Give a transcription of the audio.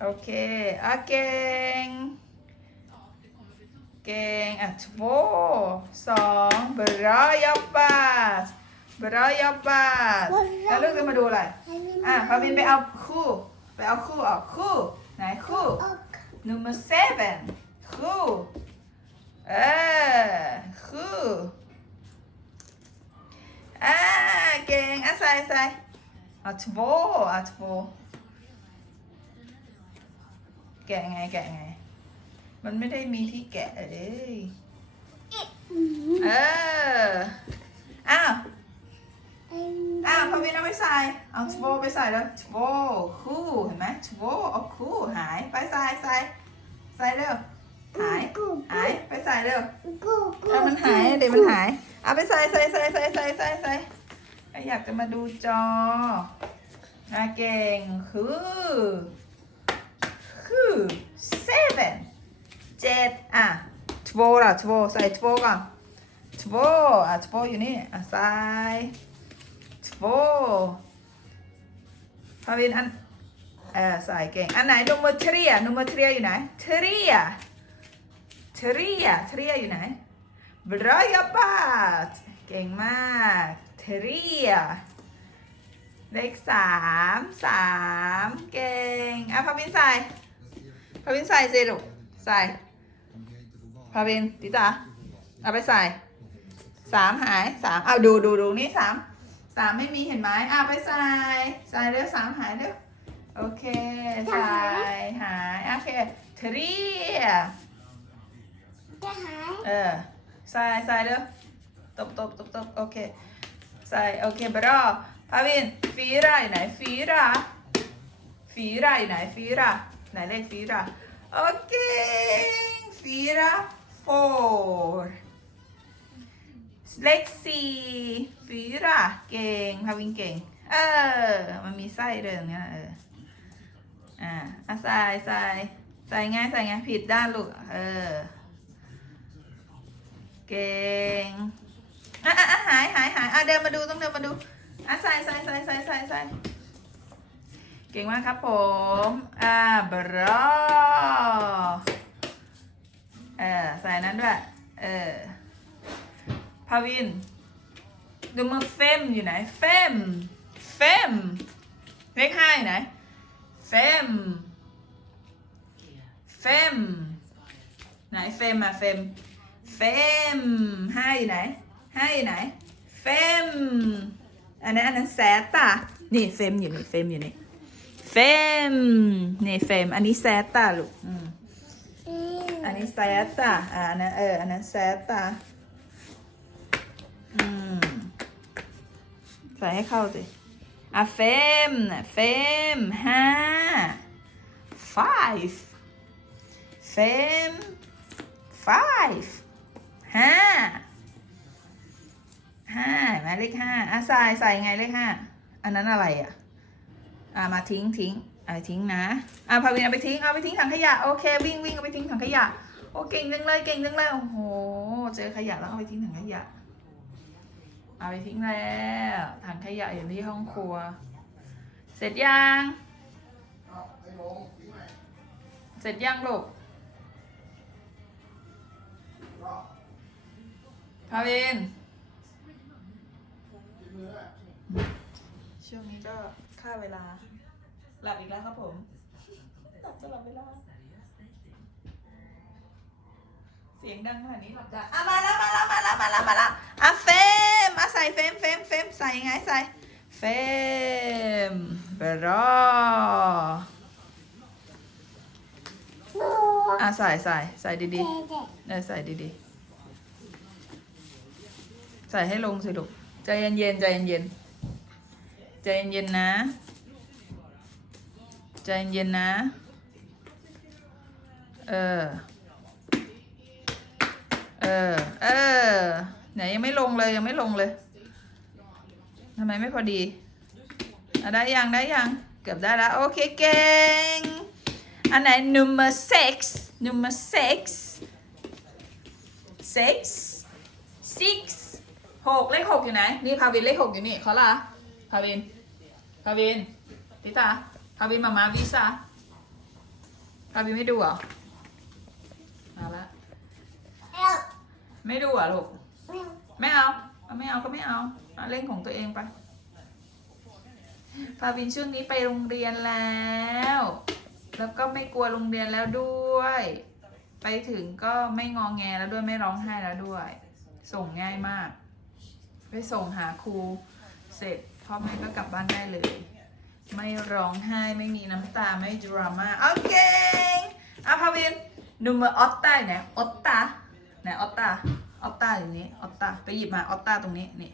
โอเคอะเก่ง เก่งอะโวสองบรายบาสบรายบาสแล้วลูกจะมาดูอะไร อะพาวินไปเอาคู่ ไปเอาคู่ออกคู่ ไหนคู่ number seven คู่ เออ คู่อ่าเก่งอะใส่ใส่อะทโวอะทโว แกะไงแกะไง มันไม่ได้มีที่แกะเลยเออ อ้าว อ้าวพาวินเอาไปใส่ เอาทโวไปใส่แล้วทโวคู่เห็นไหมทโวเอาคู่หายไปใส่ใส่ใส่เร็วหายหายไปใส่เร็วเอามันหายเดี๋ยวมันหาย เอาไปใส่ใส่ใส่ใส่ใส่ใส่ใส่ถ้าอยากจะมาดูจออาเก่งคือ คือ seven เจ็ดอะทโวล่ะทโวใส่ทโวก่อนทโวอะทโวอยู่นี่อะใส่ทโวพาวินอันเออใส่เก่ง อันไหนนูมเทรียนูมเทรียอยู่ไหนเทรียเทรียเทรียอยู่ไหนบรายบาตเก่งมากเทรียเลขสามสามเก่งอะพาวินใส่ พาวินใส่สิลูกใส่พาวินติตาเอาไปใส่สามหายสามเอาดูดูดูนี่สามสามไม่มีเห็นไหมอะไปใส่ใส่เร็วสามหายเร็วโอเคใส่หายโอเคเทรียเออใส่ใส่เร็วตบตบตบตบโอเคใส่โอเคบรอพาวินฟีราอยู่ไหนฟีราฟีราอยู่ไหนฟีรา ไหนเลขฟีราโอเคฟีรา four เลขสี่ฟีราเก่งพาวินเก่ง เออ มันมีไส้เรื่องเนี้ยเออ อ่าอะใส่ใส่ใส่ไงใส่ไงผิดด้านลูก เออ เก่งอะอะอะหายหายหายอะเดินมาดูต้องเดินมาดูอะใส่ใส่ใส่ใส่ใส่ใส่ เก่งมากครับผม อ่าบรอเออใส่นั้นด้วย เออพาวิน ดูมาเฟมอยู่ไหน เฟม เฟม เลขห้าอยู่ไหน เฟม เฟม ไหนเฟมอะเฟม เฟมห้าอยู่ไหนห้าอยู่ไหน เฟม อันนั้นอันนั้นแซตตานี่เฟมอยู่นี่ เฟมอยู่นี่ เฟมนี่เฟมอันนี้แซตตาลูกอืมอันนี้แซตตาอ่าอันนั้นเอออันนั้นแซตตาอืมใส่ให้เข้าสิอะเฟมน่ะเฟมห้า five เฟม five ห้าห้าหมายเลขห้าอะใส่ใส่ไงเลขห้าอันนั้นอะไรอะ อะมาทิ้งทิ้งเอาทิ้งนะอะพาวินเอาไปทิ้งเอาไปทิ้งถังขยะโอเควิ่งวิ่งเอาไปทิ้งถังขยะโอ้เก่งจังเลยเก่งจังเลยโอ้โหเจอขยะแล้วเอาไปทิ้งถังขยะเอาไปทิ้งแล้วถังขยะอยู่ที่ห้องครัว เสร็จยังเสร็จยังลูกพาวิน ช่วงนี้ก็ค่าเวลา หลับอีกแล้วครับผม หลับตลอดเวลา เสียงดังขนาดนี้หลับได้อะมาแล้วมาแล้วมาแล้วมาแล้วมาแล้วอะเฟมอะใส่เฟมเฟมเฟมใส่ไงใส่เฟมเบรออะใส่ใส่ใส่ดีๆเออใส่ดีๆ ใส่ให้ลงสิลูกใจเย็นๆใจเย็นๆ ใจเย็นๆนะ ใจเย็นๆนะ เออ เออ เออ ไหนยังไม่ลงเลยยังไม่ลงเลยทำไมไม่พอดีอได้ยังได้ยัง เกือบได้แล้ว โอเคเก่ง อันไหน number six number six six six หกเลขหกอยู่ไหน นี่พาวินเลขหกอยู่นี่เขาล่ะพาวิน พาวินพิตาพาวินมามาวิซ่าพาวินไม่ดูเหรอเอาละไม่ดูเหรอะลูกไม่เอาเอาไม่เอาก็ไม่เอาเอาเล่นของตัวเองไปพาวินช่วงนี้ไปโรงเรียนแล้ว แล้วก็ไม่กลัวโรงเรียนแล้วด้วย ไปถึงก็ไม่งองแงแล้วด้วยไม่ร้องไห้แล้วด้วย ส่งง่ายมาก ไปส่งหาครูเสร็จ พ่อแม่ก็กลับบ้านได้เลย ไม่ร้องไห้ไม่มีน้ำตาไม่ดราม่าโอเคอะพาวินนูเมอร์ออตตาไหนออตตาไหนออตตาออตตาอยู่นี้ออตตาไปหยิบมาออตตาตรงนี้นี่